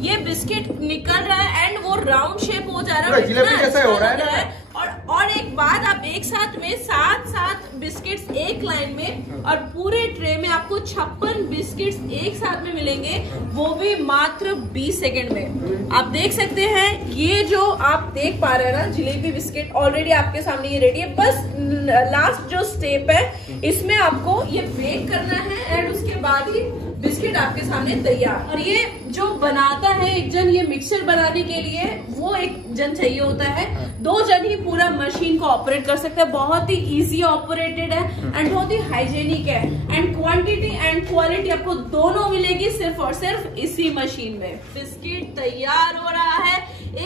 ये बिस्किट निकल रहा है एंड वो राउंड शेप हो जा रहा है, जिलेबी जैसा हो रहा है। और एक बात, आप एक साथ में 7 बिस्किट्स एक लाइन में और पूरे ट्रे में आपको 56 बिस्किट्स एक साथ में मिलेंगे, वो भी मात्र 20 सेकंड में। आप देख सकते हैं ये जो आप देख पा रहे हैं ना जिलेबी बिस्किट ऑलरेडी आपके सामने ये रेडी है। बस लास्ट जो स्टेप है इसमें आपको ये बेक करना है एंड उसके बाद ही बिस्किट आपके सामने तैयार। और ये जो बनाता है एक जन, ये मिक्सचर बनाने के लिए वो एक जन चाहिए होता है, 2 जन ही पूरा मशीन को ऑपरेट कर सकते हैं। बहुत ही इजी ऑपरेटेड है एंड बहुत ही हाइजेनिक है एंड क्वांटिटी एंड क्वालिटी आपको दोनों मिलेगी सिर्फ और सिर्फ इसी मशीन में। बिस्किट तैयार हो रहा है,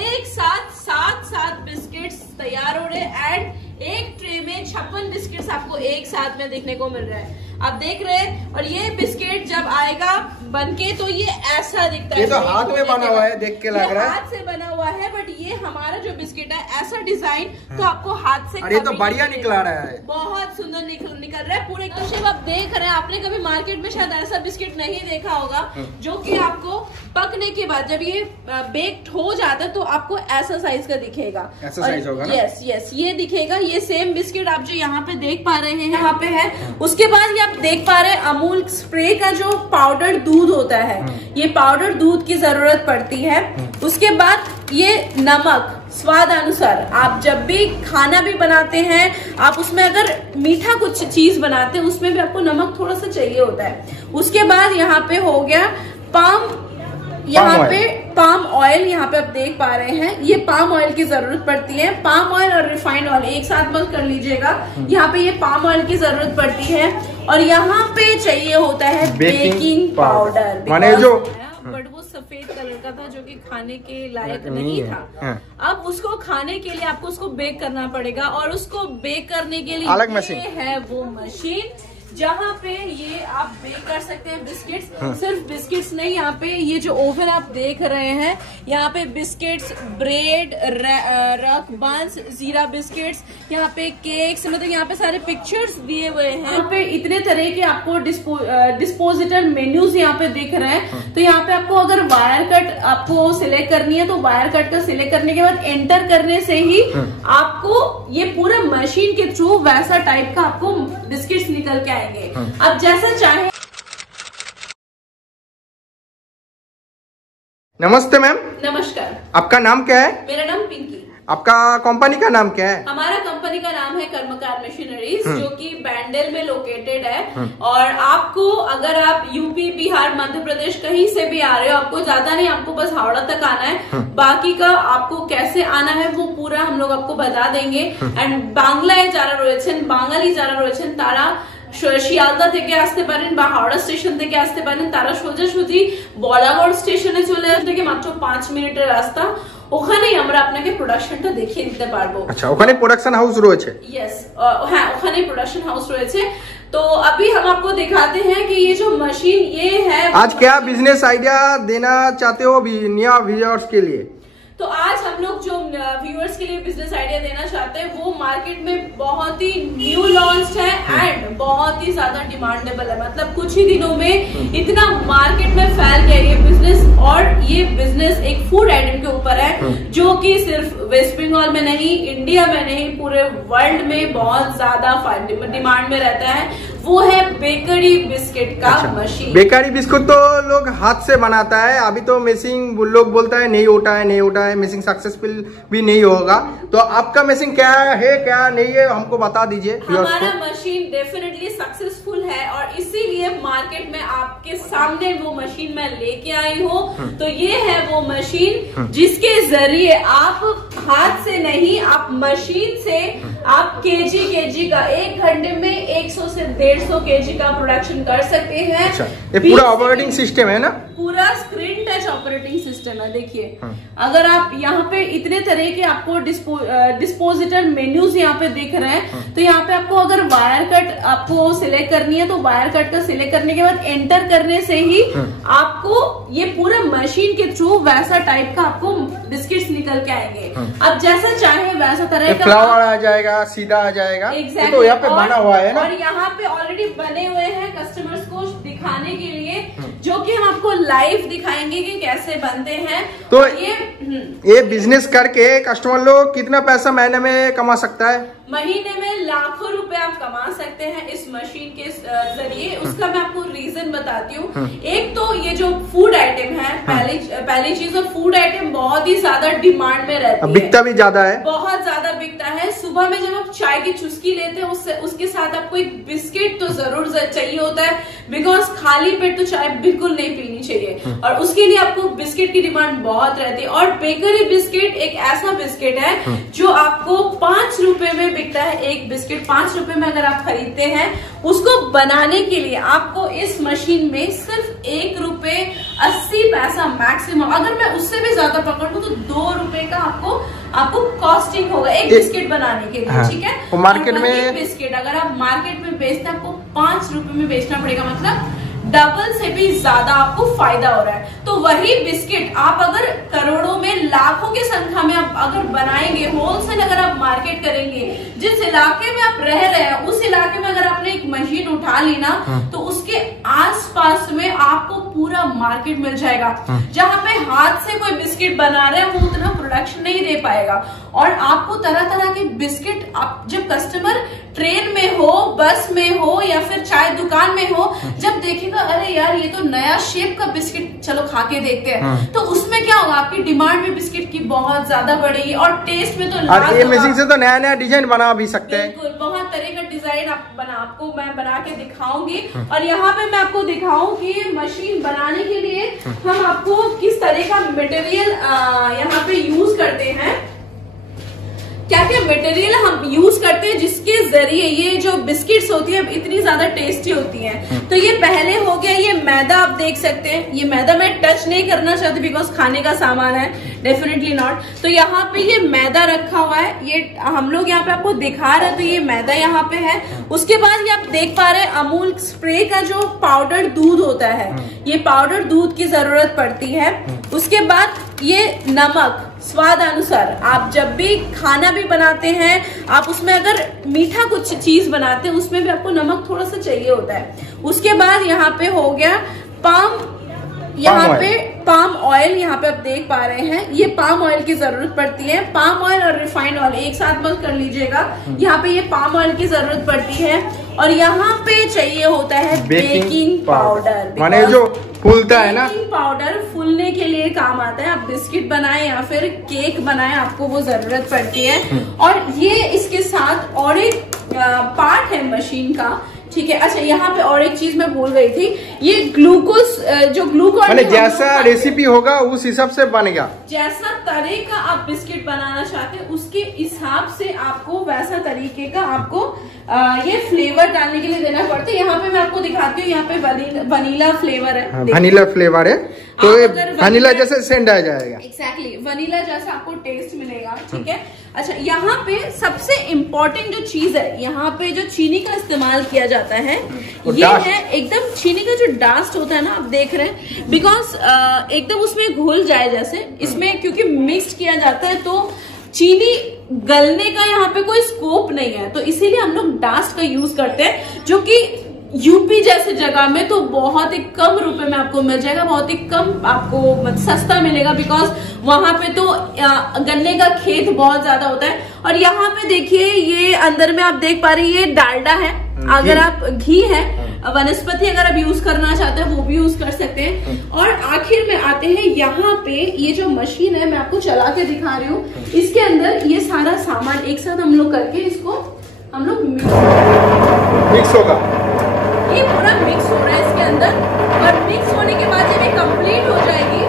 एक साथ 7 बिस्किट्स तैयार हो रहे हैं एंड एक ट्रे में 56 बिस्किट्स आपको एक साथ में देखने को मिल रहा है। आप देख रहे हैं, और ये बिस्किट जब आएगा बनके तो ये ऐसा दिखता है। ये तो हाथ में बना हुआ है, देख के लग रहा है हाथ से बना हुआ है, बट ये हमारा जो बिस्किट है ऐसा डिजाइन तो आपको हाथ से। अरे तो बढ़िया निकला रहा है, बहुत सुंदर निकल रहा है पूरे एकदम शेप। आप देख रहे हैं, आपने कभी मार्केट में शायद ऐसा बिस्किट नहीं देखा होगा जो कि आपको पकने के बाद जब ये बेक्ड हो जाता है तो आपको ऐसा साइज का दिखेगा। ऐसा साइज होगा ना? यस ये दिखेगा। ये सेम बिस्किट आप जो यहाँ पे देख पा रहे हैं यहाँ पे है। उसके बाद ये आप देख पा रहे हैं अमूल स्प्रे का जो पाउडर दूध होता है, ये पाउडर दूध की जरूरत पड़ती है। उसके बाद ये नमक स्वाद अनुसार, आप जब भी खाना भी बनाते हैं आप उसमें अगर मीठा कुछ चीज बनाते हैं उसमें भी आपको नमक थोड़ा सा चाहिए होता है। उसके बाद यहाँ पे हो गया पाम ऑयल, यहाँ पे आप देख पा रहे हैं ये पाम ऑयल की जरूरत पड़ती है। पाम ऑयल और रिफाइंड ऑयल एक साथ मत कर लीजिएगा, यहाँ पे ये पाम ऑयल की जरूरत पड़ती है। और यहाँ पे चाहिए होता है बेकिंग पाउडर, माने जो बट वो सफेद कलर का था जो कि खाने के लायक नहीं था। अब उसको खाने के लिए आपको उसको बेक करना पड़ेगा और उसको बेक करने के लिए अलग मशीन है वो मशीन जहाँ पे ये आप बेक कर सकते हैं बिस्किट्स। सिर्फ बिस्किट्स नहीं, यहाँ पे ये जो ओवन आप देख रहे हैं यहाँ पे बिस्किट्स, ब्रेड, रक बंस, जीरा बिस्किट्स, यहाँ पे केक्स, मतलब यहाँ पे सारे पिक्चर्स दिए हुए हैं। यहाँ पे इतने तरह के आपको डिस्पोजिटर मेन्यूज यहाँ पे दिख रहे हैं। तो यहाँ पे आपको अगर वायर कट आपको सिलेक्ट करनी है तो वायर कट का सिलेक्ट करने के बाद एंटर करने से ही आपको ये पूरा मशीन के थ्रू वैसा टाइप का आपको बिस्किट्स निकल के अब जैसा चाहे। नमस्ते मैम। नमस्कार। आपका नाम क्या है? मेरा नाम पिंकी। आपका कंपनी का नाम क्या है? हमारा कंपनी का नाम है कर्मकार मशीनरीज, जो कि बैंडल में लोकेटेड है। और आपको अगर आप यूपी, बिहार, मध्य प्रदेश कहीं से भी आ रहे हो, आपको ज्यादा नहीं, आपको बस हावड़ा तक आना है। बाकी का आपको कैसे आना है वो पूरा हम लोग आपको बता देंगे। एंड बांग्लाয় যারা রয়েছেন, বাঙালি যারা রয়েছেন তারা শিয়ালদা থেকে আসতে পারেন বা হাওড়া স্টেশন থেকে আসতে পারেন, তারা সোজাসুজি বলাগড় স্টেশনে চলে আসতে থেকে মাত্র 5 মিনিটের রাস্তা, ওখানেই আমরা আপনাকে প্রোডাকশনটা দেখিয়ে দিতে পারবো। আচ্ছা, ওখানে প্রোডাকশন হাউস রয়েছে? यस, হ্যাঁ ওখানে প্রোডাকশন হাউস রয়েছে। तो अभी हम आपको दिखाते हैं कि ये जो मशीन ये है। आज क्या बिजनेस आइडिया देना चाहते हो नया व्यूअर्स के लिए? तो आज हम लोग जो व्यूअर्स के लिए बिजनेस आइडिया देना चाहते हैं वो मार्केट में बहुत ही न्यू लॉन्च है एंड बहुत ही ज्यादा डिमांडेबल है। मतलब कुछ ही दिनों में इतना मार्केट में फैल गया ये बिजनेस। और ये बिजनेस एक फूड आइटम के ऊपर है जो कि सिर्फ वेस्ट बंगाल में नहीं, इंडिया में नहीं, पूरे वर्ल्ड में बहुत ज्यादा डिमांड में रहता है। वो है बेकरी बिस्किट का मशीन। बेकरी बिस्कुट तो लोग हाथ से बनाता है, अभी तो मशीन लोग बोलता है नहीं होता है, मशीन सक्सेसफुल भी नहीं होगा। तो आपका मशीन क्या है क्या नहीं है हमको बता दीजिए। हमारा मशीन डेफिनेटली सक्सेसफुल है और इसीलिए मार्केट में आपके सामने वो मशीन मैं लेके आई हूँ। तो ये है वो मशीन जिसके जरिए आप हाथ से नहीं, आप मशीन से आप केजी का 1 घंटे में 100 से 150 केजी का प्रोडक्शन कर सकते हैं। अच्छा, ये पूरा ऑपरेटिंग सिस्टम है ना? पूरा स्क्रीन टच ऑपरेटिंग सिस्टम है। देखिए, अगर आप यहाँ पे इतने तरह के आपको डिस्पोजिटर मेन्यूज यहाँ पे दिख रहे हैं, तो यहाँ पे आपको अगर वायर कट आपको सिलेक्ट करनी है तो वायर कट का सिलेक्ट करने के बाद एंटर करने से ही आपको ये पूरा मशीन के थ्रू वैसा टाइप का आपको बिस्किट्स निकल के आएंगे। अब जैसा चाहे वैसा तरह का फ्लावर आ जाएगा, सीधा आ जाएगा। Exactly। तो यहाँ पे बना हुआ है ना? और यहाँ पे ऑलरेडी बने हुए हैं कस्टमर्स को दिखाने के लिए जो कि हम आपको लाइव दिखाएंगे कि कैसे बनते हैं। तो ये बिजनेस करके कस्टमर लोग कितना पैसा महीने में कमा सकता है? महीने में लाखों रुपए आप कमा सकते हैं इस मशीन के जरिए। उसका मैं आपको रीजन बताती हूँ। एक तो ये जो फूड आइटम है, पहली चीज तो फूड आइटम बहुत ही ज्यादा डिमांड में रहती है, बिकता भी ज्यादा है, बहुत ज्यादा बिकता है। सुबह में जब आप चाय की चुस्की लेते हैं उसके साथ आपको एक बिस्किट तो जरूर चाहिए होता है, बिकॉज खाली पेट तो चाय बिल्कुल नहीं पीनी चाहिए, और उसके लिए आपको बिस्किट की डिमांड बहुत रहती है। और बेकरी बिस्किट एक ऐसा बिस्किट है जो आपको 5 रुपए में बिकता है। एक बिस्किट 5 रुपए में अगर आप खरीदते हैं, उसको बनाने के लिए आपको इस मशीन में सिर्फ 1 रुपए 80 पैसा मैक्सिमम, अगर मैं उससे भी ज्यादा पकड़ूं तो 2 रुपए का आपको कॉस्टिंग होगा एक बिस्किट बनाने के लिए। ठीक है, तो मार्केट में एक बिस्किट अगर आप मार्केट में बेचते हैं आपको 5 रुपए में बेचना पड़ेगा, मतलब डबल से भी ज्यादा आपको फायदा हो रहा है। तो वही बिस्किट आप अगर करोड़ों में लाखों की संख्या में आप अगर बनाएंगे, होलसेल अगर आप मार्केट करेंगे, जिस इलाके में आप रह रहे हैं उस इलाके में अगर आपने एक मशीन उठा ली ना, तो उसके आसपास में आपको पूरा मार्केट मिल जाएगा। जहां पे हाथ से कोई बिस्किट बना रहे हैं वो उतना प्रोडक्शन नहीं दे पाएगा, और आपको तरह तरह के बिस्किट आप जब कस्टमर ट्रेन में हो, बस में हो या फिर चाय दुकान में हो, जब देखेगा अरे यार ये तो नया शेप का बिस्किट, चलो खा के देखते हैं, तो उसमें क्या होगा, आपकी डिमांड भी बिस्किट की बहुत ज्यादा बढ़ेगी, और टेस्ट में तो और ये मशीन से तो नया नया डिजाइन बना भी सकते हैं। बिल्कुल, बहुत तरह का डिजाइन आपको मैं बना के दिखाऊंगी। और यहाँ पे मैं आपको दिखाऊं कि मशीन बनाने के लिए हम आपको किस तरह का मटेरियल यहाँ पे यूज करते हैं, क्या क्या मटेरियल हम यूज करते हैं जिसके जरिए ये जो बिस्किट्स होती है इतनी ज्यादा टेस्टी होती हैं। तो ये पहले हो गया, ये मैदा आप देख सकते हैं, ये मैदा मैं टच नहीं करना चाहती बिकॉज खाने का सामान है, डेफिनेटली नॉट। तो यहाँ पे ये मैदा रखा हुआ है, ये हम लोग यहाँ पे आपको दिखा रहे हैं, तो ये मैदा यहाँ पे है। उसके बाद ये आप देख पा रहे हैं अमूल स्प्रे का जो पाउडर दूध होता है, ये पाउडर दूध की जरूरत पड़ती है। उसके बाद ये नमक स्वाद अनुसार, आप जब भी खाना भी बनाते हैं, आप उसमें अगर मीठा कुछ चीज बनाते हैं उसमें भी आपको नमक थोड़ा सा चाहिए होता है। उसके बाद यहाँ पे हो गया यहाँ पे पाम ऑयल, यहाँ पे आप देख पा रहे हैं ये पाम ऑयल की जरूरत पड़ती है। पाम ऑयल और रिफाइंड ऑयल एक साथ मत कर लीजिएगा, यहाँ पे ये पाम ऑयल की जरूरत पड़ती है। और यहाँ पे चाहिए होता है बेकिंग पाउडर, माने जो फूलता है ना, बेकिंग पाउडर फूलने के लिए काम आता है। आप बिस्किट बनाए या फिर केक बनाए, आपको वो जरूरत पड़ती है। और ये इसके साथ और एक पार्ट है मशीन का, ठीक है। अच्छा, यहाँ पे और एक चीज मैं भूल गई थी, ये ग्लूकोज जो ग्लूकोज जैसा रेसिपी होगा उस हिसाब से बनेगा, जैसा तरह का आप बिस्किट बनाना चाहते हैं उसके हिसाब से आपको वैसा तरीके का आपको ये फ्लेवर डालने के लिए देना पड़ता है। यहाँ पे मैं आपको दिखाती हूँ, यहाँ पे वनीला फ्लेवर है, वनीला फ्लेवर है, तो वनीला जैसे सेंट आ जाएगा, एग्जैक्टली वनीला जैसा आपको टेस्ट मिलेगा, ठीक है। अच्छा, यहाँ पे सबसे इम्पोर्टेंट जो चीज है, यहाँ पे जो चीनी का इस्तेमाल किया जाता है ये है एकदम चीनी का जो डास्ट होता है ना, आप देख रहे हैं, बिकॉज एकदम उसमें घुल जाए जैसे, इसमें क्योंकि मिक्स किया जाता है तो चीनी गलने का यहाँ पे कोई स्कोप नहीं है, तो इसीलिए हम लोग डास्ट का यूज करते हैं, जो कि यूपी जैसे जगह में तो बहुत ही कम रुपए में आपको मिल जाएगा, बहुत ही कम आपको सस्ता मिलेगा, बिकॉज वहां पे तो गन्ने का खेत बहुत ज्यादा होता है। और यहाँ पे देखिए ये अंदर में आप देख पा रहे हैं ये डालडा है, अगर आप घी है, वनस्पति अगर आप यूज करना चाहते हैं वो भी यूज कर सकते हैं। और आखिर में आते हैं यहाँ पे ये जो मशीन है, मैं आपको चला के दिखा रही हूँ, इसके अंदर ये सारा सामान एक साथ हम लोग करके इसको हम लोग मिक्स होगा, ये पूरा मिक्स हो रहा है इसके अंदर। और मिक्स होने के बाद जब ये कंप्लीट हो जाएगी,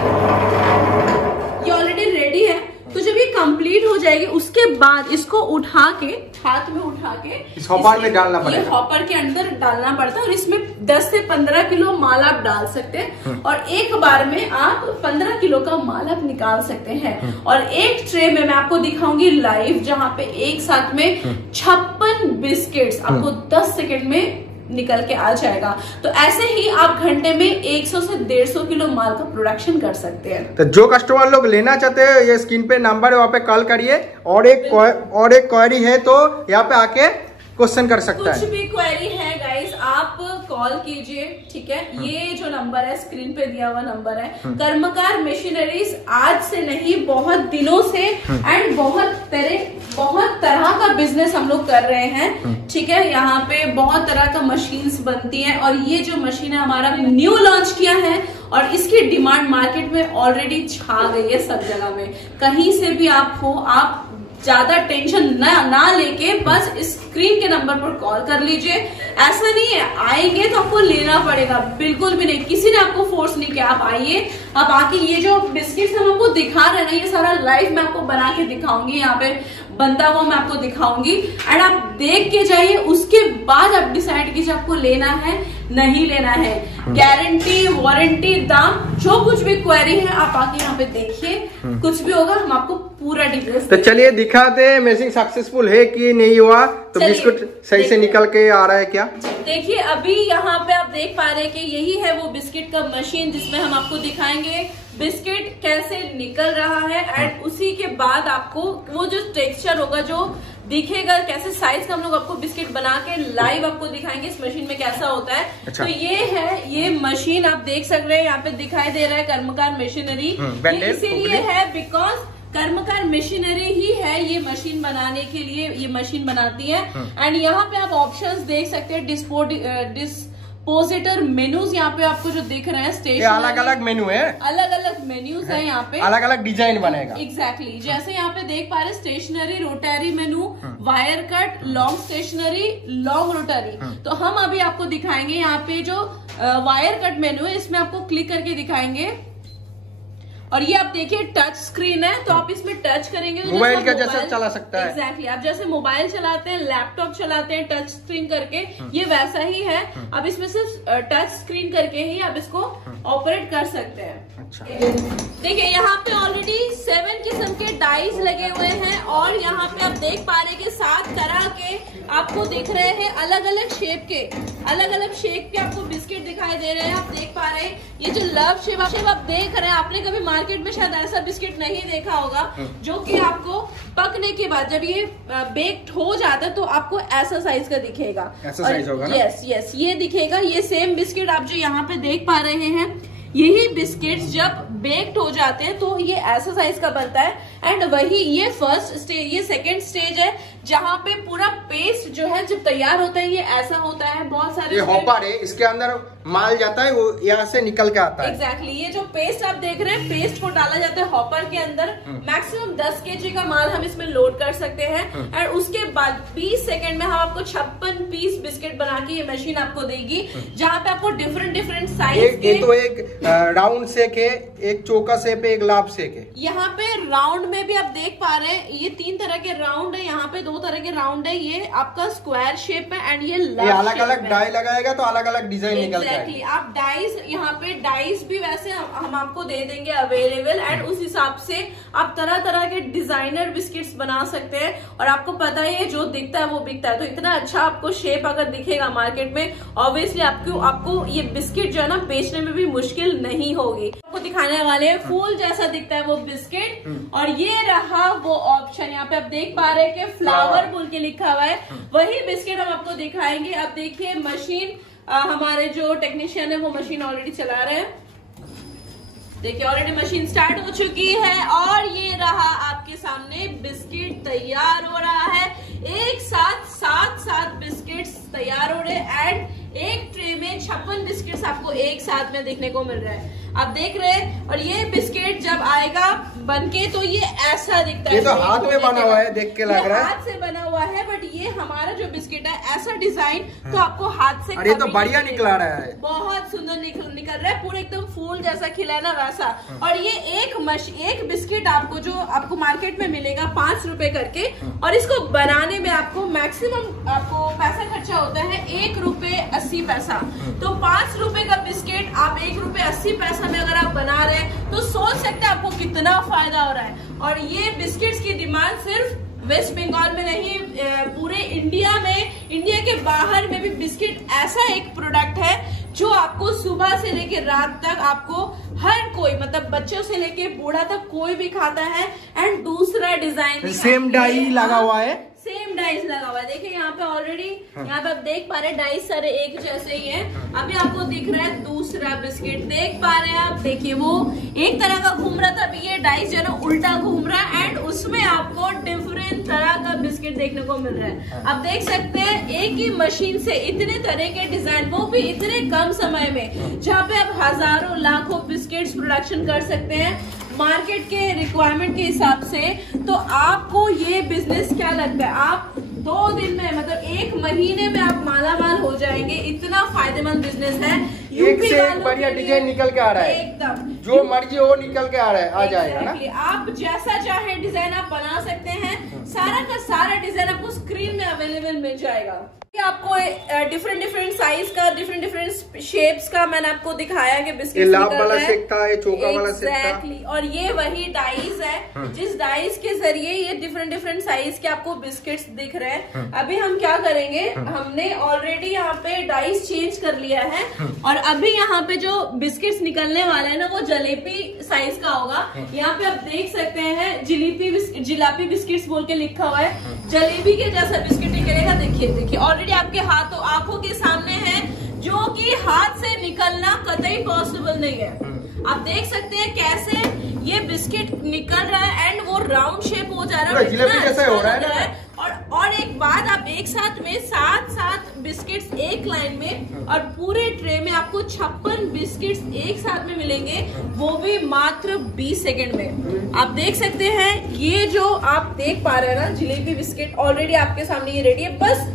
ये ऑलरेडी रेडी है, तो जब ये कंप्लीट हो जाएगी उसके बाद इसको उठा के हाथ में उठा के इस हॉपर में डालना पड़ेगा, ये हॉपर के अंदर डालना पड़ता है। और इसमें 10 से 15 किलो माल आप डाल सकते हैं, और एक बार में आप 15 किलो का माल आप निकाल सकते हैं। और एक ट्रे में मैं आपको दिखाऊंगी लाइव, जहाँ पे एक साथ में 56 बिस्किट्स आपको 10 सेकेंड में निकल के आ जाएगा। तो ऐसे ही आप घंटे में 100 से 150 किलो माल का प्रोडक्शन कर सकते हैं। तो जो कस्टमर लोग लेना चाहते हैं, ये स्क्रीन पे नंबर है, वहाँ पे कॉल करिए। और एक क्वेरी है तो यहाँ पे आके क्वेश्चन कर सकता है, कुछ भी क्वेरी है गाइस, आप कॉल कॉल कीजिए, ठीक है। ये जो नंबर है स्क्रीन पे दिया हुआ नंबर है। कर्मकार मशीनरीज आज से नहीं, बहुत दिनों से एंड बहुत तरह का बिजनेस हम लोग कर रहे हैं, ठीक है। यहाँ पे बहुत तरह का मशीन्स बनती हैं और ये जो मशीन है हमारा न्यू लॉन्च किया है और इसकी डिमांड मार्केट में ऑलरेडी छा गई है सब जगह में। कहीं से भी आप हो, आप ज्यादा टेंशन ना लेके बस स्क्रीन के नंबर पर कॉल कर लीजिए। ऐसा नहीं है आएंगे तो आपको लेना पड़ेगा, बिल्कुल भी नहीं, किसी ने आपको फोर्स नहीं किया। आप आइए, आप आके ये जो बिस्किट्स हम आपको दिखा रहे हैं ना, ये सारा लाइव मैं आपको बना के दिखाऊंगी, यहाँ पे बनता हुआ मैं आपको दिखाऊंगी एंड आप देख के जाइए। उसके बाद आप डिसाइड कीजिए आपको लेना है नहीं लेना है। गारंटी, वारंटी, दाम, जो कुछ भी क्वेरी है आप आके यहाँ पे देखिए, कुछ भी होगा हम आपको पूरा डिटेल्स। तो चलिए दिखाते हैं मेसिंग सक्सेसफुल है कि नहीं हुआ। तो बिस्कुट सही से निकल के आ रहा है क्या? देखिए अभी यहाँ पे आप देख पा रहे हैं कि यही है वो बिस्किट का मशीन जिसमें हम आपको दिखाएंगे बिस्किट कैसे निकल रहा है एंड उसी के बाद आपको वो जो टेक्सचर होगा, जो दिखेगा, कैसे साइज का हम लोग आपको बिस्किट बना के लाइव आपको दिखाएंगे इस मशीन में कैसा होता है। अच्छा। तो ये है, ये मशीन आप देख सक रहे हैं, यहाँ पे दिखाई दे रहा है कर्मकार मशीनरी। इसीलिए है बिकॉज कर्मकार मशीनरी ही है ये मशीन बनाने के लिए, ये मशीन बनाती है। एंड यहाँ पे आप ऑप्शंस देख सकते हैं, डिस्पोजिटर मेन्यूज यहाँ पे आपको जो दिख रहे हैं, स्टेशन अलग अलग मेन्यू है, अलग अलग मेन्यूज है यहाँ पे, अलग अलग डिजाइन बनेगा। एग्जैक्टली जैसे यहाँ पे देख पा रहे हैं, stationary, rotary menu, wire cut, long stationary, long rotary. तो हम अभी आपको दिखाएंगे यहाँ पे जो वायर कट मेनू है, इसमें आपको क्लिक करके दिखाएंगे और ये आप देखिए टच स्क्रीन है, तो आप इसमें टच करेंगे तो मोबाइल का जैसा चला सकता है। एग्जैक्टली आप जैसे मोबाइल चलाते हैं, लैपटॉप चलाते हैं टच स्क्रीन करके, ये वैसा ही है। अब इसमें सिर्फ टच स्क्रीन करके ही आप इसको ऑपरेट कर सकते हैं। अच्छा। देखिए यहाँ पे ऑलरेडी 7 किस्म के डाइज लगे हुए हैं और यहाँ पे आप देख पा रहे हैं कि 7 तरह के आपको दिख रहे हैं, अलग अलग शेप के आपको बिस्किट दिखाई दे रहे हैं। आप देख पा रहे हैं ये जो लव शेप आप देख रहे हैं, आपने कभी मार्केट में शायद ऐसा बिस्किट नहीं देखा होगा, जो कि आपको पकने के बाद जब ये बेक्ड हो जाता है तो आपको ऐसा साइज का दिखेगा, ऐसा साइज होगा ना? यस ये दिखेगा। ये सेम बिस्किट आप जो यहाँ पे देख पा रहे हैं, यही बिस्किट्स जब बेक्ड हो जाते हैं तो ये ऐसा साइज का बनता है। एंड वही ये फर्स्ट स्टेज, ये सेकेंड स्टेज है जहाँ पे पूरा पेस्ट जो है जब तैयार होता है ये ऐसा होता है। बहुत सारे ये हॉपर है, इसके अंदर माल जाता है, वो यहाँ से निकल के आता है। एग्जैक्टली ये जो पेस्ट आप देख रहे हैं, पेस्ट को डाला जाता है हॉपर के अंदर। मैक्सिमम 10 kg का माल हम इसमें लोड कर सकते हैं और उसके बाद 20 सेकंड में हम आपको 56 पीस बिस्किट बना के ये मशीन आपको देगी, जहाँ पे आपको डिफरेंट साइज के, तो एक राउंड शेक है, एक चौका शेप है, एक लाभ शेक है। यहाँ पे राउंड में भी आप देख पा रहे हैं, ये 3 तरह के राउंड है, यहाँ पे 2 तरह के राउंड है। ये आपका स्क्वायर शेप है एंड ये अलग अलग डाई लगाएगा तो अलग अलग डिजाइन निकलता है। आप डाइस, यहाँ पे डाइस भी वैसे हम आपको दे देंगे अवेलेबल एंड उस हिसाब से आप तरह तरह के डिजाइनर बिस्किट्स बना सकते हैं। और आपको पता है जो दिखता है वो बिकता है, तो इतना अच्छा आपको शेप अगर दिखेगा मार्केट में, ऑब्वियसली आपको ये बिस्किट जो है ना बेचने में भी मुश्किल नहीं होगी। आपको दिखाने वाले हैं फूल जैसा दिखता है वो बिस्किट और ये रहा वो ऑप्शन। यहाँ पे आप देख पा रहे हैं कि फ्लावर बोल के लिखा हुआ है, वही बिस्किट हम आपको दिखाएंगे। अब देखिए मशीन, हमारे जो टेक्नीशियन है वो मशीन ऑलरेडी चला रहे हैं। देखिए ऑलरेडी मशीन स्टार्ट हो चुकी है और ये रहा आपके सामने बिस्किट तैयार हो रहा है। एक साथ 7 बिस्किट्स तैयार हो रहे हैं एंड एक ट्रे में 56 बिस्किट्स आपको एक साथ में देखने को मिल रहा है। आप देख रहे हैं और ये बिस्किट जब आएगा बनके तो ये ऐसा दिखता है। ये तो हाथ में बना हुआ है, देख के लग रहा है हाथ से बना हुआ है, बट ये हमारा जो बिस्किट है ऐसा डिजाइन तो आपको हाथ से, अरे तो बढ़िया निकला रहा है, बहुत सुंदर निकल रहा है, पूरा एकदम फूल जैसा खिला है ना वैसा। और ये एक बिस्किट आपको जो आपको मार्केट में मिलेगा 5 रुपए करके, और इसको बनाने में आपको मैक्सिमम आपको पैसा खर्चा होता है 1 रुपए 80 पैसा। तो 5 रुपए का बिस्किट आप 1 रुपए 80 पैसा में अगर आप बना रहे हैं तो सोच सकते हैं आपको कितना फायदा हो रहा है। और ये बिस्किट्स की डिमांड सिर्फ वेस्ट बंगाल में नहीं, पूरे इंडिया में, इंडिया के बाहर में भी बिस्किट ऐसा एक प्रोडक्ट है जो आपको सुबह से लेके रात तक आपको हर कोई, मतलब बच्चों से लेके बूढ़ा तक कोई भी खाता है। एंड दूसरा डिजाइन सेम डाई लगा हुआ है, सेम सेम डाइस लगा हुआ है। देखिए यहाँ पे ऑलरेडी यहाँ पे आप देख पा रहे हैं डाइस सारे एक जैसे ही है। अभी आपको दिख रहा है दूसरा बिस्किट, देख पा रहे हैं आप। देखिए वो एक तरह का घूम रहा था, अभी ये डाइस जो है ना उल्टा घूम रहा है एंड उसमें आपको डिफरेंट तरह का बिस्किट देखने को मिल रहा है। आप देख सकते हैं एक ही मशीन से इतने तरह के डिजाइन, वो भी इतने कम समय में, जहाँ पे आप हजारों लाखों बिस्किट्स प्रोडक्शन कर सकते हैं मार्केट के रिक्वायरमेंट के हिसाब से। तो आपको ये बिजनेस क्या लगता है, आप 2 दिन में मतलब 1 महीने में आप मालामाल हो जाएंगे। इतना फायदेमंद बिजनेस है। एक से एक बढ़िया डिजाइन निकल के आ रहा है, एकदम जो मर्जी हो निकल के आ रहा है, आ जाएगा ना। आप जैसा चाहे डिजाइन आप बना सकते हैं। सारा का सारा डिजाइन आपको स्क्रीन में अवेलेबल मिल जाएगा। आपको डिफरेंट साइज का, डिफरेंट शेप्स का मैंने आपको दिखाया कि बिस्किट लाभ वाला सेक था, ये चोका वाला सेक था। एग्जैक्टली। और ये वही डाइस है जिस डाइस के जरिए ये डिफरेंट साइज के आपको बिस्किट्स दिख रहे हैं। अभी हम क्या करेंगे, हमने ऑलरेडी यहाँ पे डाइस चेंज कर लिया है और अभी यहाँ पे जो बिस्किट्स निकलने वाले हैं ना वो जलेबी साइज का होगा। यहाँ पे आप देख सकते हैं जिलापी बिस्किट्स बोल के लिखा हुआ है। जलेबी के जैसा बिस्किट निकलेगा। देखिए ऑलरेडी आपके आंखों के सामने है, जो कि हाथ से निकलना कतई पॉसिबल नहीं है। आप देख सकते हैं कैसे ये बिस्किट निकल रहा है एंड वो राउंड शेप हो जा रहा है, जिलेबी जैसा हो रहा है। और एक बात, आप एक साथ में 7 बिस्किट्स एक लाइन में और पूरे ट्रे में आपको 56 बिस्किट्स एक साथ में मिलेंगे, वो भी मात्र 20 सेकंड में। आप देख सकते हैं ये जो आप देख पा रहे हैं ना जलेबी बिस्किट ऑलरेडी आपके सामने ये रेडी है। बस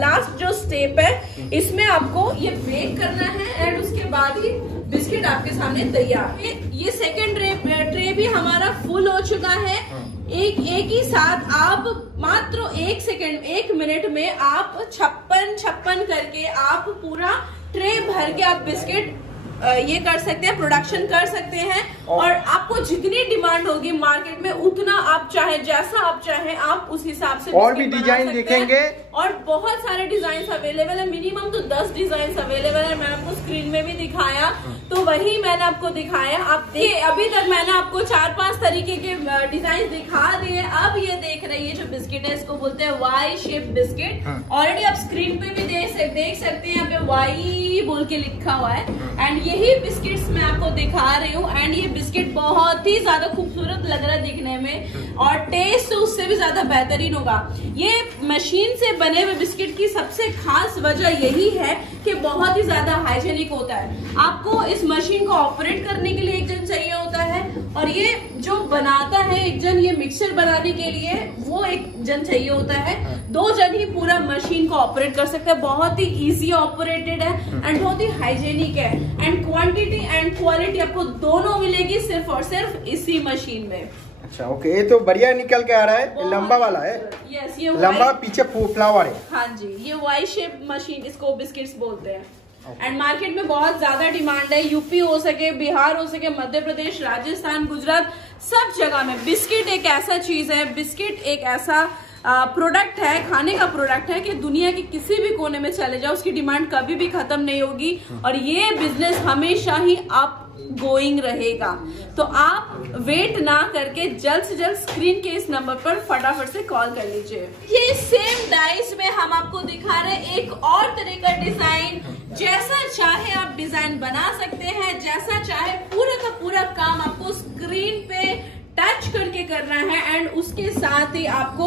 लास्ट जो स्टेप है इसमें आपको ये बेक करना है एंड उसके बाद ही बिस्किट आपके सामने तैयार। ये सेकंड ट्रे भी हमारा फुल हो चुका है। एक ही साथ आप मात्र 1 मिनट में आप 56 करके आप पूरा ट्रे भर के आप बिस्किट ये कर सकते हैं, प्रोडक्शन कर सकते हैं। और आपको जितनी डिमांड होगी मार्केट में उतना आप चाहे, जैसा आप चाहे आप उस हिसाब से और भी डिजाइन देखेंगे। और बहुत सारे डिजाइन अवेलेबल है, मिनिमम तो 10 डिजाइन अवेलेबल है। मैं आपको स्क्रीन में भी दिखाया, तो वही मैंने आपको दिखाया। आप देखिए अभी तक मैंने आपको 4-5 तरीके के डिजाइन दिखा दिए। अब ये देख रहे हैं जो बिस्किट है इसको बोलते हैं वाई शेप बिस्किट। ऑलरेडी आप स्क्रीन पे भी देख सकते हैं, यहाँ पे वाई बोल के लिखा हुआ है एंड यही बिस्किट्स मैं आपको दिखा रही हूँ। एंड ये बिस्किट बहुत ही ज्यादा खूबसूरत लग रहा है दिखने में और टेस्ट तो उससे भी ज्यादा बेहतरीन होगा। ये मशीन से बने हुए बिस्किट की सबसे खास वजह यही है कि बहुत ही ज्यादा हाइजेनिक होता है। आपको इस मशीन को ऑपरेट करने के लिए एक जन चाहिए होता है और ये जो बनाता है एक जन, ये मिक्सर बनाने के लिए वो एक जन चाहिए होता है। 2 जन ही पूरा मशीन को ऑपरेट कर सकते हैं। बहुत ही इजी ऑपरेटेड है एंड बहुत ही हाइजेनिक है एंड क्वांटिटी एंड क्वालिटी आपको दोनों मिलेगी सिर्फ और सिर्फ इसी मशीन में। अच्छा ओके, ये तो बढ़िया निकल के आ रहा है। लंबा वाला है। यस, ये लंबा पीछे फ्लावर है। हाँ जी, ये वाई शेप मशीन इसको बिस्किट्स बोलते हैं। एंड मार्केट में बहुत ज्यादा डिमांड है। यूपी हो सके, बिहार हो सके, मध्य प्रदेश, राजस्थान, गुजरात, सब जगह में बिस्किट एक ऐसा चीज है, बिस्किट एक ऐसा प्रोडक्ट है, खाने का प्रोडक्ट है कि दुनिया के किसी भी कोने में चले जाओ उसकी डिमांड कभी भी खत्म नहीं होगी और ये बिजनेस हमेशा ही अप गोइंग रहेगा। तो आप वेट ना करके जल्द से जल्द स्क्रीन के इस नंबर पर फटाफट से कॉल कर लीजिए। ये सेम डाइस में हम आपको दिखा रहे हैं एक और तरह का डिजाइन। जैसा चाहे आप डिजाइन बना सकते हैं, जैसा चाहे पूरा का पूरा काम आपको स्क्रीन पे टच करके करना है एंड उसके साथ ही आपको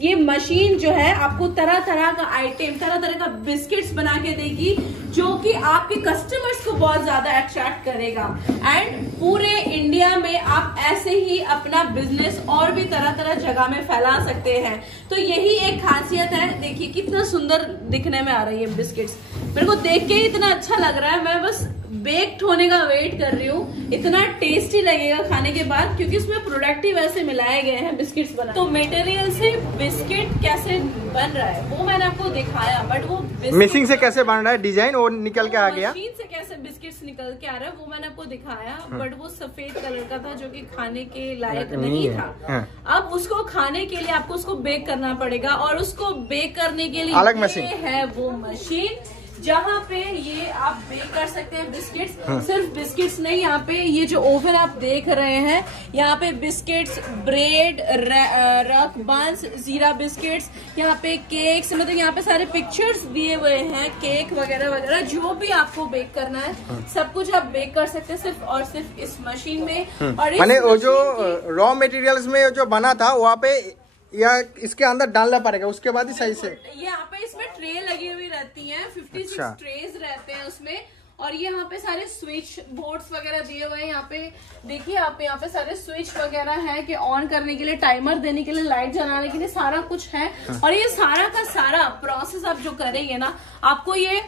ये मशीन जो है आपको तरह तरह का आइटम, तरह तरह का बिस्किट्स बना के देगी जो कि आपके कस्टमर्स को बहुत ज्यादा अट्रैक्ट करेगा। एंड पूरे इंडिया में आप ऐसे ही अपना बिजनेस और भी तरह तरह जगह में फैला सकते हैं। तो यही एक खासियत है। देखिए कितना सुंदर दिखने में आ रही है बिस्किट्स, मेरे को देख के ही इतना अच्छा लग रहा है। मैं बस बेक्ड होने का वेट कर रही हूँ। इतना टेस्टी लगेगा खाने के बाद क्योंकि उसमें प्रोडक्टिव ऐसे मिलाए गए हैं बिस्किट्स बना। तो मटेरियल से बिस्किट कैसे बन रहा है वो मैंने आपको दिखाया, बट वो मिक्सिंग से कैसे बन रहा है डिजाइन और निकल के आ गया, मशीन से कैसे बिस्किट्स निकल के आ रहा है वो मैंने आपको दिखाया। बट वो सफेद कलर का था जो कि खाने के लायक नहीं था। अब उसको खाने के लिए आपको उसको बेक करना पड़ेगा और उसको बेक करने के लिए अलग मशीन है वो मशीन जहाँ पे ये आप बेक कर सकते हैं बिस्किट्स। सिर्फ बिस्किट्स नहीं, यहाँ पे ये जो ओवन आप देख रहे हैं, यहाँ पे बिस्किट्स, ब्रेड, रक बंस, जीरा बिस्किट्स, यहाँ पे केक्स, मतलब यहाँ पे सारे पिक्चर्स दिए हुए हैं, केक वगैरह वगैरह, जो भी आपको बेक करना है सब कुछ आप बेक कर सकते हैं सिर्फ और सिर्फ इस मशीन में। और मैंने वो जो रॉ मटेरियल्स में जो बना था वहाँ पे या इसके अंदर डालना पड़ेगा, उसके बाद ही सही से। यहाँ पे इसमें ट्रे लगी हुई रहती हैं, 56 ट्रेज रहते हैं उसमें। और ये यहाँ पे सारे स्विच बोर्ड्स वगैरह दिए हुए हैं। यहाँ पे देखिए आप, यहाँ पे सारे स्विच वगैरह है कि ऑन करने के लिए, टाइमर देने के लिए, लाइट जलाने के लिए, सारा कुछ है। और ये सारा का सारा प्रोसेस आप जो करेंगे ना, आपको ये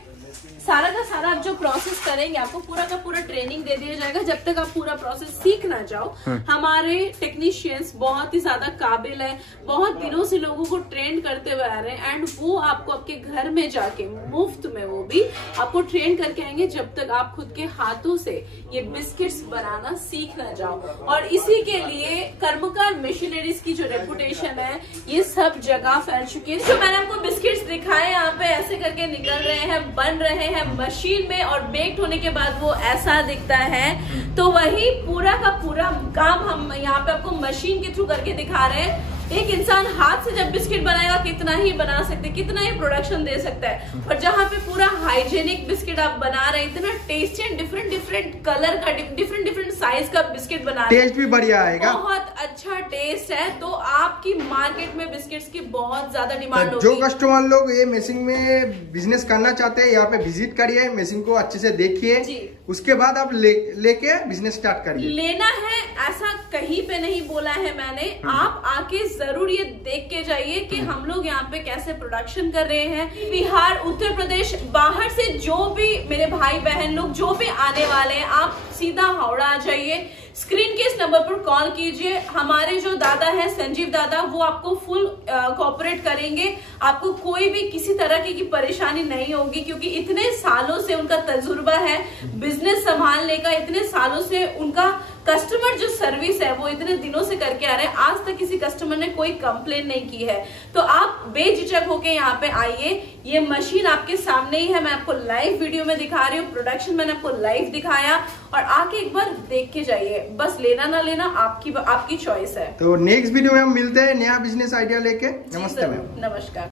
सारा का सारा आप जो प्रोसेस करेंगे, आपको पूरा का पूरा ट्रेनिंग दे दिया जाएगा। जब तक आप पूरा प्रोसेस सीख ना जाओ, हमारे टेक्नीशियंस बहुत ही ज्यादा काबिल है, बहुत दिनों से लोगों को ट्रेन करते हुए आ रहे हैं, एंड वो आपको आपके घर में जाके मुफ्त में वो भी आपको ट्रेन करके आएंगे, जब तक आप खुद के हाथों से ये बिस्किट्स बनाना सीख ना जाओ। और इसी के लिए कर्मकार मिशनरीज की जो रेपुटेशन है, ये सब जगह फैल चुकी है। जो मैंने आपको बिस्किट्स दिखाए, यहाँ पे ऐसे करके निकल रहे हैं, बन रहे हैं मशीन में, और बेक्ड होने के बाद वो ऐसा दिखता है। तो वही पूरा का पूरा काम हम यहाँ पे आपको मशीन के थ्रू करके दिखा रहे हैं। एक इंसान हाथ से जब बिस्किट बनाएगा, कितना ही बना सकते, कितना ही प्रोडक्शन दे सकता है। और जहाँ पे पूरा हाइजेनिक बिस्किट आप बना रहे हैं, इतना tasty and different different colour का, डिफरेंट डिफरेंट साइज का बिस्किट बना रहे हैं, टेस्ट भी बढ़िया आएगा, बहुत अच्छा टेस्ट है। तो आपकी मार्केट में बिस्किट्स की बहुत ज्यादा डिमांड होगी। जो कस्टमर लोग ये मशीन में बिजनेस करना चाहते हैं, यहाँ पे विजिट करिए, मशीन को अच्छे से देखिए, उसके बाद आप लेके बिजनेस स्टार्ट करिए। लेना है ऐसा कहीं पे नहीं बोला है मैंने, आप आके जरूर ये देख के जाइए कि हम लोग यहाँ पे कैसे प्रोडक्शन कर रहे हैं। बिहार, उत्तर प्रदेश, बाहर से जो भी मेरे भाई बहन लोग जो भी आने वाले हैं, आप सीधा हावड़ा आ जाइए, स्क्रीन के इस नंबर पर कॉल कीजिए। हमारे जो दादा है संजीव दादा, वो आपको फुल कोऑपरेट करेंगे, आपको कोई भी किसी तरह की परेशानी नहीं होगी, क्योंकि इतने सालों से उनका तजुर्बा है बिजनेस संभालने का, इतने सालों से उनका कस्टमर जो सर्विस है वो इतने दिनों से करके आ रहे हैं, आज तक किसी कस्टमर ने कोई कंप्लेन नहीं की है। तो आप बेझिझक होके यहाँ पे आइए, ये मशीन आपके सामने ही है, मैं आपको लाइव वीडियो में दिखा रही हूँ, प्रोडक्शन मैंने आपको लाइव दिखाया, और आके एक बार देख के जाइए। बस लेना ना लेना आपकी चॉइस है। तो नेक्स्ट वीडियो में हम मिलते हैं नया बिजनेस आइडिया लेके। नमस्ते मैम। नमस्कार।